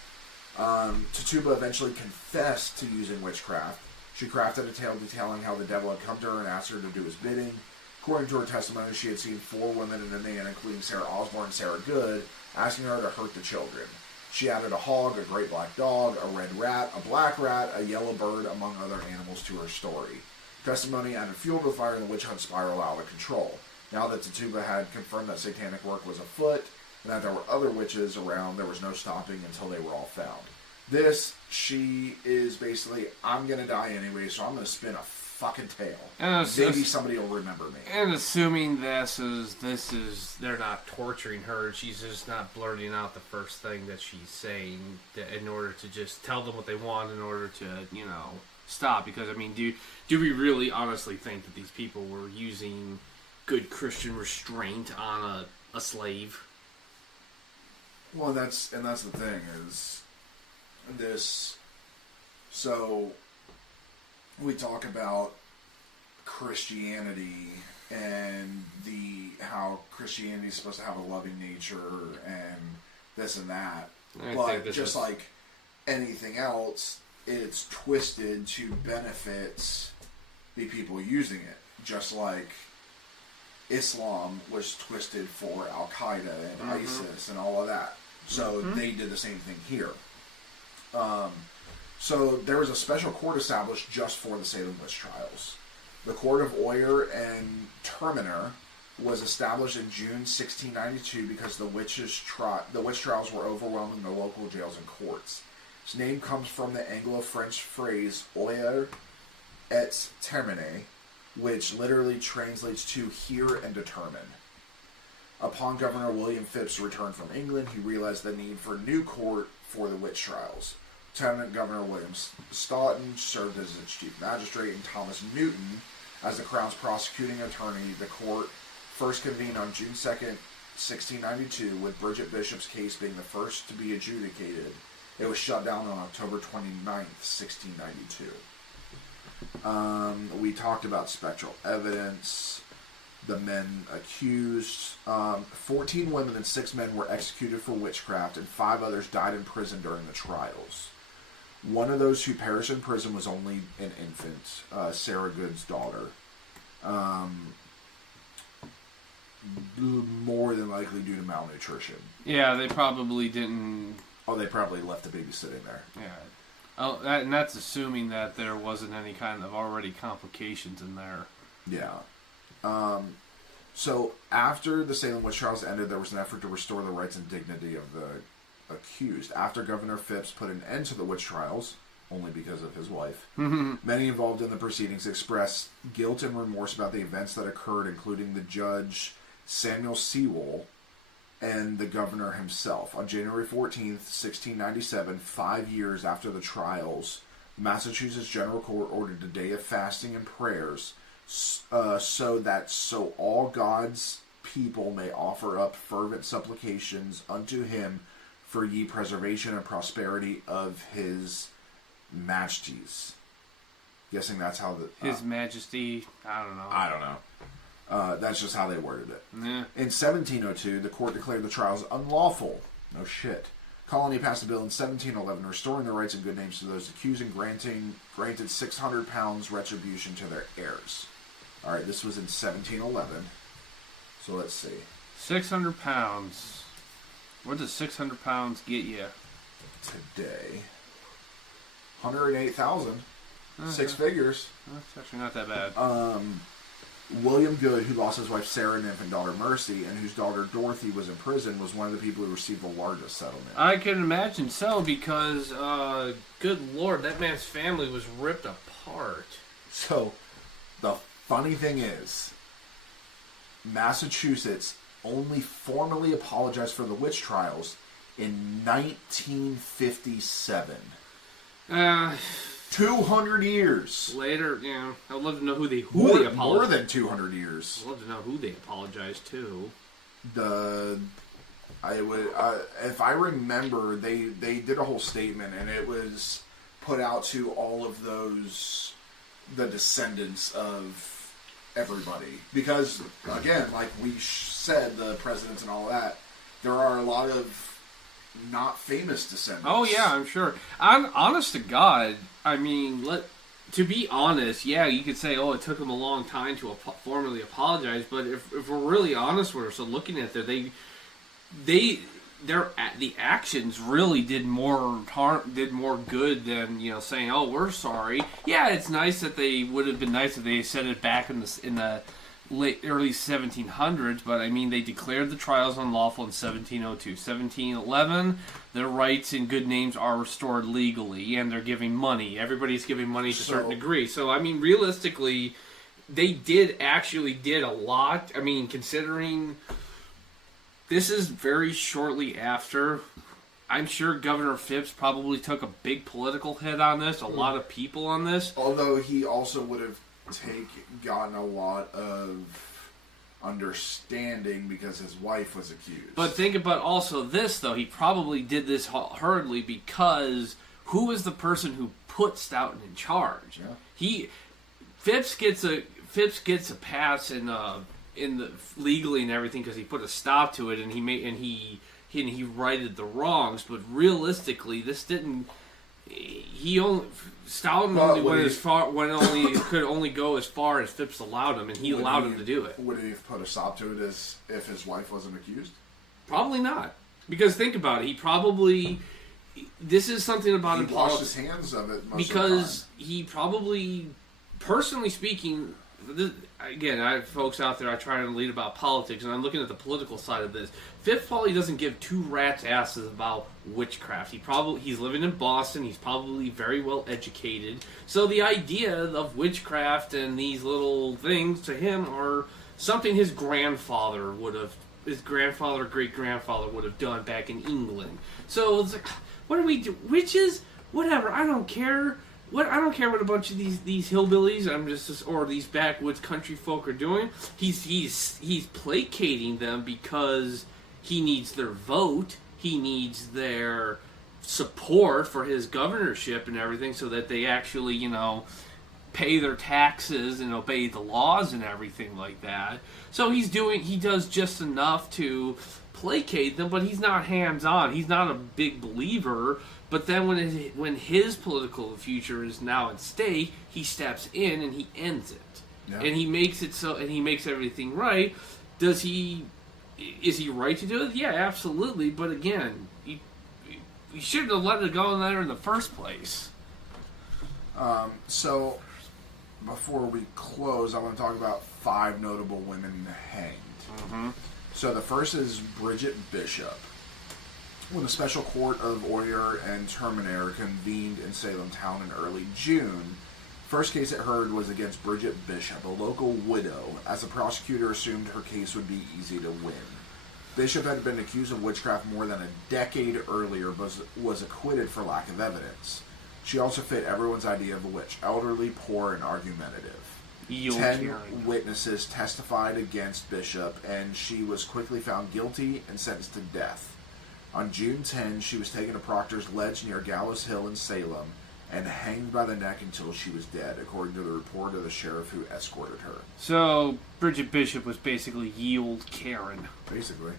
Tituba eventually confessed to using witchcraft. She crafted a tale detailing how the devil had come to her and asked her to do his bidding. According to her testimony, she had seen 4 women and a man, including Sarah Osborne and Sarah Good, asking her to hurt the children. She added a hog, a great black dog, a red rat, a black rat, a yellow bird, among other animals to her story. Testimony added fuel to the fire and the witch hunt spiraled out of control. Now that Tituba had confirmed that satanic work was afoot and that there were other witches around, there was no stopping until they were all found. She is basically, I'm going to die anyway, so I'm going to spin a fucking tale. Maybe somebody will remember me. And assuming this is, they're not torturing her, she's just not blurting out the first thing that she's saying in order to just tell them what they want in order to, stop. Because, do we really honestly think that these people were using good Christian restraint on a slave? Well, and that's the thing is this. So we talk about Christianity and how Christianity is supposed to have a loving nature and this and that, but just like anything else, it's twisted to benefit the people using it, just like Islam was twisted for Al Qaeda and ISIS and all of that. So they did the same thing here. So there was a special court established just for the Salem Witch Trials. The Court of Oyer and Terminer was established in June 1692 because the witch trials were overwhelming the local jails and courts. Its name comes from the Anglo-French phrase "Oyer et terminer," which literally translates to "hear and determine." Upon Governor William Phipps's return from England, he realized the need for a new court for the witch trials. Lieutenant Governor William Stoughton served as its chief magistrate, and Thomas Newton as the Crown's prosecuting attorney. The court first convened on June 2nd, 1692, with Bridget Bishop's case being the first to be adjudicated. It was shut down on October 29th, 1692. We talked about spectral evidence, the men accused. 14 women and 6 men were executed for witchcraft, and 5 others died in prison during the trials. One of those who perished in prison was only an infant, Sarah Good's daughter. More than likely due to malnutrition. Yeah, they probably didn't... Oh, they probably left the baby sitting there. Yeah. Oh, and that's assuming that there wasn't any kind of already complications in there. Yeah. So, after the Salem Witch Trials ended, there was an effort to restore the rights and dignity of the accused. After Governor Phipps put an end to the witch trials, only because of his wife, many involved in the proceedings expressed guilt and remorse about the events that occurred, including the judge Samuel Sewall and the governor himself. On January 14th, 1697, 5 years after the trials, the Massachusetts General Court ordered a day of fasting and prayers so all God's people may offer up fervent supplications unto him for ye preservation and prosperity of his majesties. Guessing that's how His Majesty, I don't know. That's just how they worded it. Yeah. In 1702, the court declared the trials unlawful. No shit. Colony passed a bill in 1711 restoring the rights and good names to those accused and granted £600 retribution to their heirs. All right, this was in 1711. So let's see. £600. What does £600 get you? Today, 108,000. 6 figures. That's actually not that bad. William Good, who lost his wife Sarah and infant daughter Mercy, and whose daughter Dorothy was in prison, was one of the people who received the largest settlement. I can imagine so, because, good lord, that man's family was ripped apart. So, the funny thing is, Massachusetts only formally apologized for the witch trials in 1957. 200 years. Later, I'd love to know who they apologized. More than 200 years. I'd love to know who they apologized to. If I remember, they did a whole statement, and it was put out to all of the descendants of everybody. Because, again, like we said, the presidents and all that, there are a lot of not famous descendants. Oh, yeah, I'm sure. I'm honest to God, I mean, to be honest, yeah, you could say, it took them a long time to formally apologize, but if we're really honest with ourselves, looking at it, the actions really did more harm, did more good than saying, we're sorry. Yeah, it's nice that they would have been nice if they said it back in the early 1700s, but I mean, they declared the trials unlawful in 1702. 1711, their rights and good names are restored legally, and they're giving money. Everybody's giving money to a certain degree. So, I mean, realistically, they did a lot. I mean, considering this is very shortly after, I'm sure Governor Phipps probably took a big political hit on this, a lot of people on this. Although he also would have gotten a lot of understanding because his wife was accused. But think about also this, though. He probably did this hurriedly because who is the person who put Stoughton in charge? Yeah. Phipps gets a pass in the legally and everything because he put a stop to it and he righted the wrongs. But realistically, this didn't. Stoughton could only go as far as Phipps allowed him, and he allowed him to do it. Would he have put a stop to it as if his wife wasn't accused? Probably not, because think about it. This is something about him. He washed his hands of it because he probably, personally speaking. Again, I have folks out there, I try to lead about politics, and I'm looking at the political side of this. Phipps probably doesn't give two rats' asses about witchcraft. He's living in Boston, he's probably very well educated. So the idea of witchcraft and these little things to him are something his grandfather, great-grandfather would have done back in England. So it's like, what do we do? Witches? Whatever, I don't care. I don't care what a bunch of these hillbillies or these backwoods country folk are doing. He's placating them because he needs their vote. He needs their support for his governorship and everything, so that they actually pay their taxes and obey the laws and everything like that. So he does just enough to placate them, but he's not hands-on. He's not a big believer. But then when his political future is now at stake, he steps in and he ends it. Yeah. And he makes it so, and he makes everything right. Is he right to do it? Yeah, absolutely. But again, he shouldn't have let it go in there in the first place. So before we close, I want to talk about 5 notable women hanged. Mm-hmm. So the first is Bridget Bishop. when the special court of Oyer and Terminer convened in Salem town in early June. First case it heard was against Bridget Bishop, a local widow, as the prosecutor assumed her case would be easy to win. Bishop had been accused of witchcraft more than a decade earlier, but was acquitted for lack of evidence. She also fit everyone's idea of a witch: elderly, poor, and argumentative. 10 witnesses testified against Bishop, and she was quickly found guilty and sentenced to death. On June 10, she was taken to Proctor's Ledge near Gallows Hill in Salem and hanged by the neck until she was dead, according to the report of the sheriff who escorted her. So, Bridget Bishop was basically ye old Karen. Basically.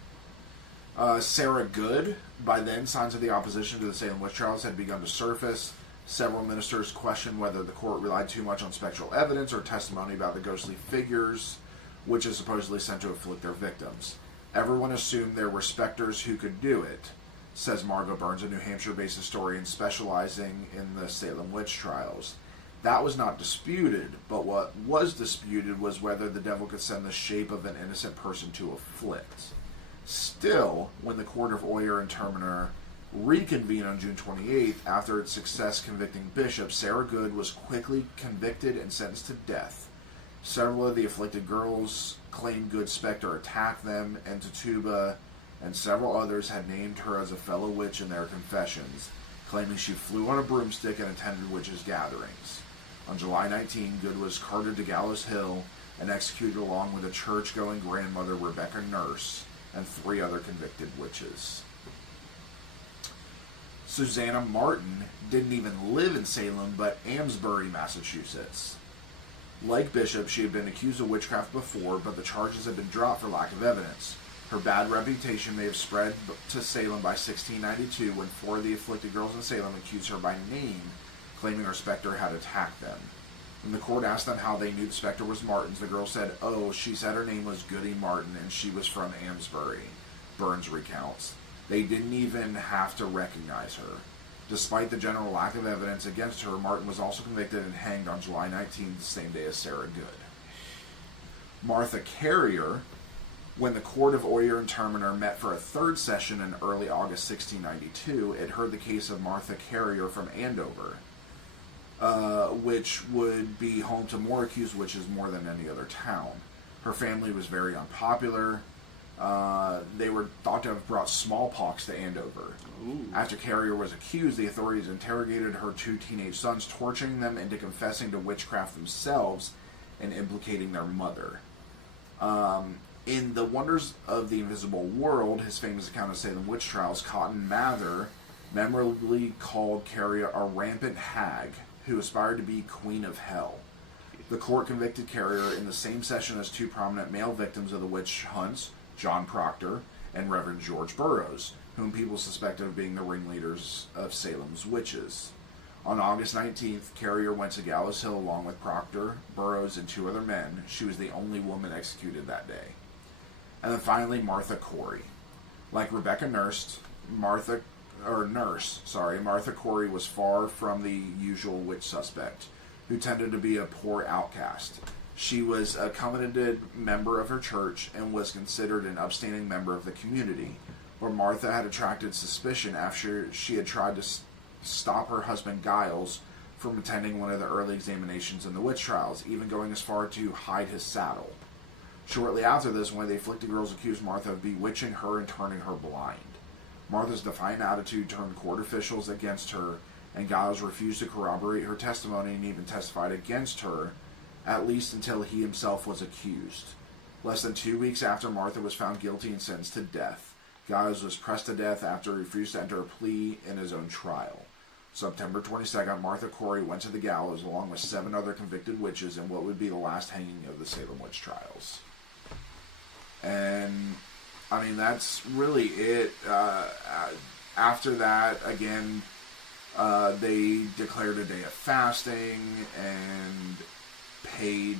Sarah Good. By then, signs of the opposition to the Salem Witch Trials had begun to surface. Several ministers questioned whether the court relied too much on spectral evidence or testimony about the ghostly figures, which is supposedly sent to afflict their victims. Everyone assumed there were specters who could do it, says Margot Burns, a New Hampshire-based historian specializing in the Salem Witch Trials. That was not disputed, but what was disputed was whether the devil could send the shape of an innocent person to afflict. Still, when the court of Oyer and Terminer reconvened on June 28th, after its success convicting Bishop, Sarah Good was quickly convicted and sentenced to death. Several of the afflicted girls claimed Good's specter attacked them, and Tituba and several others had named her as a fellow witch in their confessions, claiming she flew on a broomstick and attended witches' gatherings. On July 19, Good was carted to Gallows Hill and executed along with a church-going grandmother, Rebecca Nurse, and 3 other convicted witches. Susanna Martin didn't even live in Salem, but Amesbury, Massachusetts. Like Bishop, she had been accused of witchcraft before, but the charges had been dropped for lack of evidence. Her bad reputation may have spread to Salem by 1692, when 4 of the afflicted girls in Salem accused her by name, claiming her specter had attacked them. When the court asked them how they knew the specter was Martin's, the girls said, "Oh, she said her name was Goody Martin, and she was from Amesbury," Burns recounts. They didn't even have to recognize her. Despite the general lack of evidence against her, Martin was also convicted and hanged on July 19th, the same day as Sarah Good. Martha Carrier. When the court of Oyer and Terminer met for a 3rd session in early August 1692, it heard the case of Martha Carrier from Andover, which would be home to more accused witches more than any other town. Her family was very unpopular. They were thought to have brought smallpox to Andover. Ooh. After Carrier was accused, the authorities interrogated her 2 teenage sons, torturing them into confessing to witchcraft themselves and implicating their mother. In The Wonders of the Invisible World, his famous account of Salem Witch Trials, Cotton Mather memorably called Carrier a rampant hag who aspired to be Queen of Hell. The court convicted Carrier in the same session as 2 prominent male victims of the witch hunts, John Proctor and Reverend George Burroughs, whom people suspected of being the ringleaders of Salem's witches. On August 19th, Carrier went to Gallows Hill along with Proctor, Burroughs, and 2 other men. She was the only woman executed that day. And then finally, Martha Corey. Like Rebecca Nurse, Martha Corey was far from the usual witch suspect, who tended to be a poor outcast. She was a covenanted member of her church and was considered an upstanding member of the community, where Martha had attracted suspicion after she had tried to stop her husband Giles from attending one of the early examinations in the witch trials, even going as far to hide his saddle. Shortly after this, one of the afflicted girls accused Martha of bewitching her and turning her blind. Martha's defiant attitude turned court officials against her, and Giles refused to corroborate her testimony and even testified against her, at least until he himself was accused. Less than 2 weeks after Martha was found guilty and sentenced to death, Giles was pressed to death after he refused to enter a plea in his own trial. September 22nd, Martha Corey went to the gallows along with 7 other convicted witches in what would be the last hanging of the Salem Witch Trials. And, I mean, that's really it. After that, again, they declared a day of fasting and paid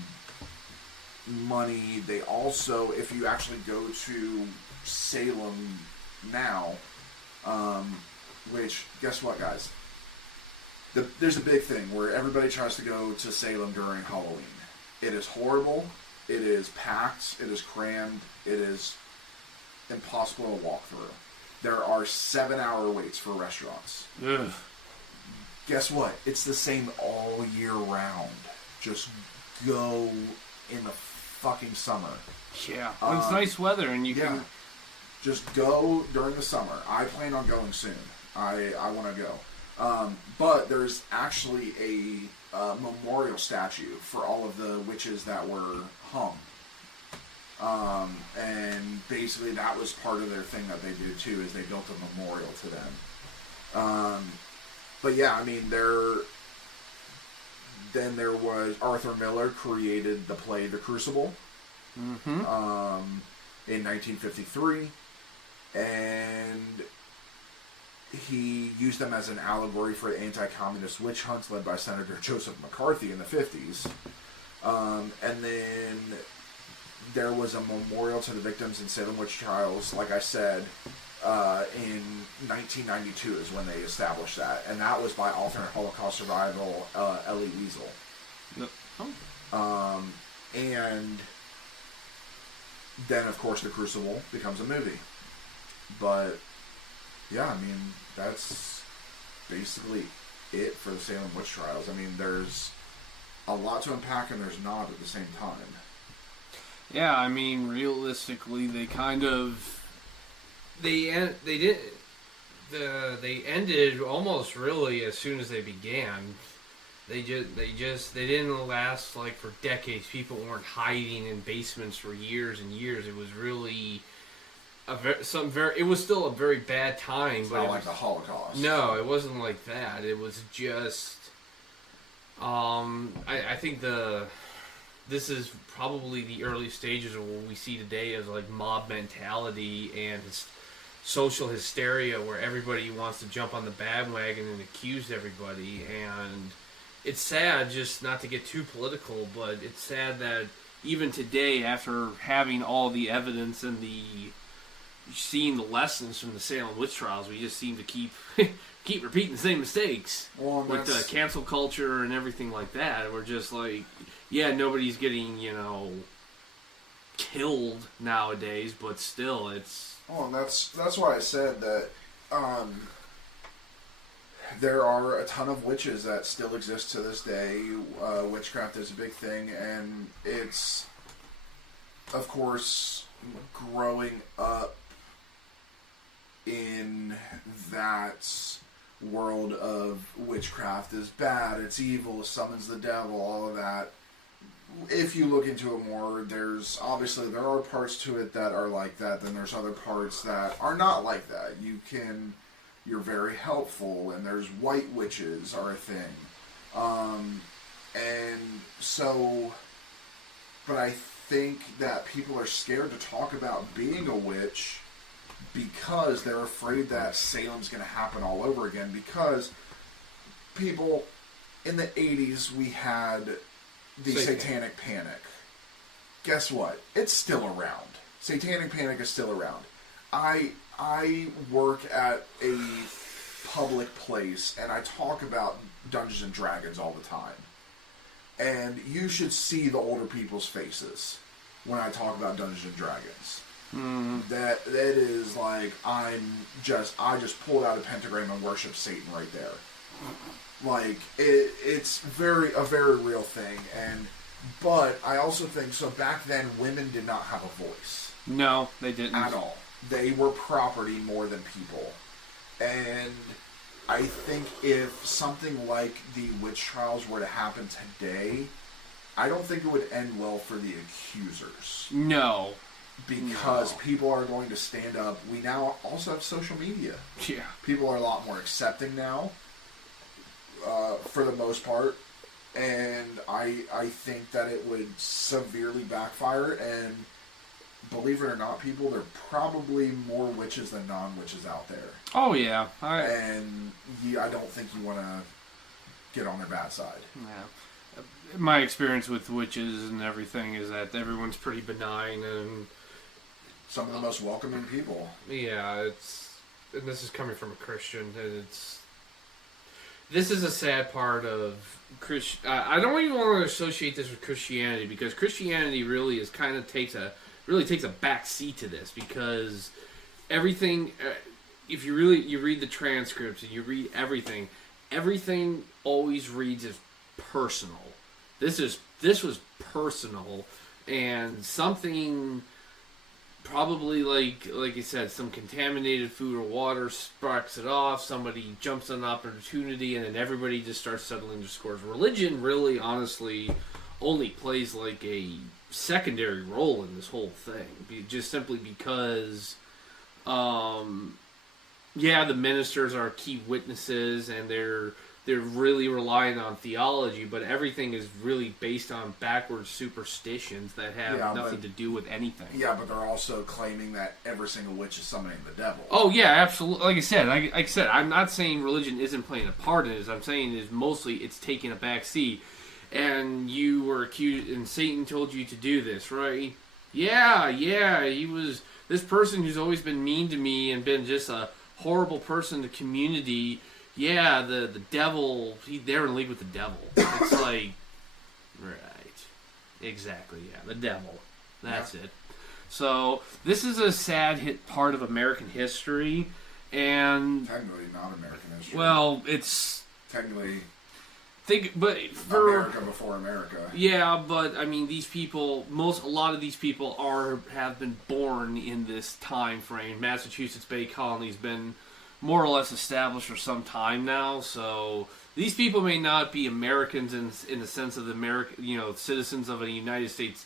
money. They also, if you actually go to Salem now, which, guess what, guys? There's a big thing where everybody tries to go to Salem during Halloween. It is horrible. It is packed. It is crammed. It is impossible to walk through. there are 7-hour waits for restaurants. Ugh. Guess what? It's the same all year round. Just go in the fucking summer. Yeah. When it's nice weather and you can... Just go during the summer. I plan on going soon. I want to go. But there's actually a memorial statue for all of the witches that were hung. And basically that was part of their thing that they did too, is they built a memorial to them. But yeah, I mean, then there was Arthur Miller created the play The Crucible in 1953, and he used them as an allegory for anti-communist witch hunts led by Senator Joseph McCarthy in the 50s. And then there was a memorial to the victims in Salem Witch Trials, like I said, in 1992 is when they established that. And that was by alternate Holocaust survivor Elie Wiesel. No. Oh. And then, of course, The Crucible becomes a movie. But, yeah, I mean, that's basically it for the Salem Witch Trials. I mean, there's a lot to unpack and there's not at the same time. Yeah, I mean, realistically, they kind of... They ended almost really as soon as they began. They didn't last like for decades. People weren't hiding in basements for years and years. It was really it was still a very bad time. It's but not like the Holocaust. No, it wasn't like that. It was just I think this is probably the early stages of what we see today as like mob mentality and social hysteria, where everybody wants to jump on the bandwagon and accuse everybody. And it's sad, just not to get too political, but it's sad that even today, after having all the evidence and seeing the lessons from the Salem Witch Trials, we just seem to keep repeating the same mistakes. Well, with the cancel culture and everything like that. We're just like, yeah, nobody's getting, killed nowadays, but still, it's... Oh, and that's why I said that there are a ton of witches that still exist to this day. Witchcraft is a big thing, and it's, of course, growing up in that world of witchcraft is bad, it's evil, it summons the devil, all of that. If you look into it more, there are parts to it that are like that, then there's other parts that are not like that. You're very helpful, and there's white witches are a thing. And so, but I think that people are scared to talk about being a witch because they're afraid that Salem's going to happen all over again, because people, in the 80s, we had the Satanic Panic. Guess what? It's still around. Satanic Panic is still around. I work at a public place, and I talk about Dungeons and Dragons all the time. And you should see the older people's faces when I talk about Dungeons and Dragons. That is like, I just pulled out a pentagram and worship Satan right there. Like, it's a very real thing. But I also think, so back then, women did not have a voice. No, they didn't. At all. They were property more than people. And I think if something like the witch trials were to happen today, I don't think it would end well for the accusers. No. Because people are going to stand up. We now also have social media. Yeah. People are a lot more accepting now, for the most part. And I think that it would severely backfire. And believe it or not, people, there are probably more witches than non-witches out there. Oh, yeah. And I don't think you want to get on their bad side. Yeah. My experience with witches and everything is that everyone's pretty benign and... Some of the most welcoming people. Yeah, and this is coming from a Christian, and this is a sad part of I don't even want to associate this with Christianity, because Christianity really is kind of takes a back seat to this, because everything if you read the transcripts and you read everything always reads as personal. This was personal, and something probably like you said, some contaminated food or water sparks it off. Somebody jumps on an opportunity, and then everybody just starts settling their scores. Religion really, honestly, only plays like a secondary role in this whole thing, just simply because, the ministers are key witnesses, and they're really relying on theology, but everything is really based on backwards superstitions that have nothing to do with anything. Yeah, but they're also claiming that every single witch is summoning the devil. Oh yeah, absolutely. Like I said, I'm not saying religion isn't playing a part in it. I'm saying is mostly it's taking a back seat. And you were accused, and Satan told you to do this, right? Yeah, he was this person who's always been mean to me and been just a horrible person in the community. Yeah, the devil, they're in league with the devil. It's like, right, exactly, yeah, the devil. That's it. So, this is a sad part of American history, and... Technically not American history. Well, it's... Technically... America before America. Yeah, but I mean, a lot of these people have been born in this time frame. Massachusetts Bay Colony's been more or less established for some time now, so these people may not be Americans in the sense of citizens of a United States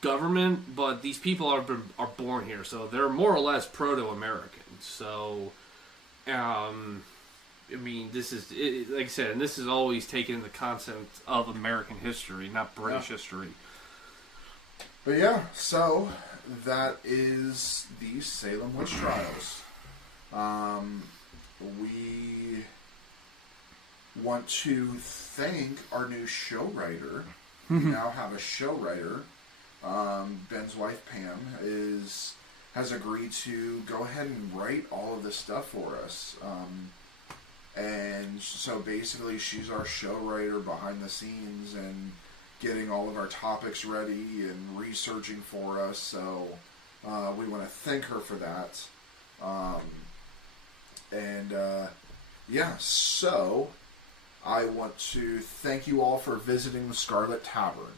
government, but these people are born here, so they're more or less proto-Americans. So, I mean, this is, like I said, and this is always taken in the concept of American history, not British history. But yeah, so that is the Salem Witch Trials. We want to thank our new show writer. We now have a show writer. Ben's wife, Pam, has agreed to go ahead and write all of this stuff for us. And so basically she's our show writer behind the scenes and getting all of our topics ready and researching for us. So we want to thank her for that. So I want to thank you all for visiting the Scarlet Tavern.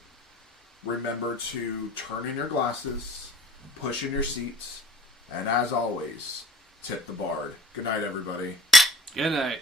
Remember to turn in your glasses, push in your seats, and as always, tip the bard. Good night, everybody. Good night.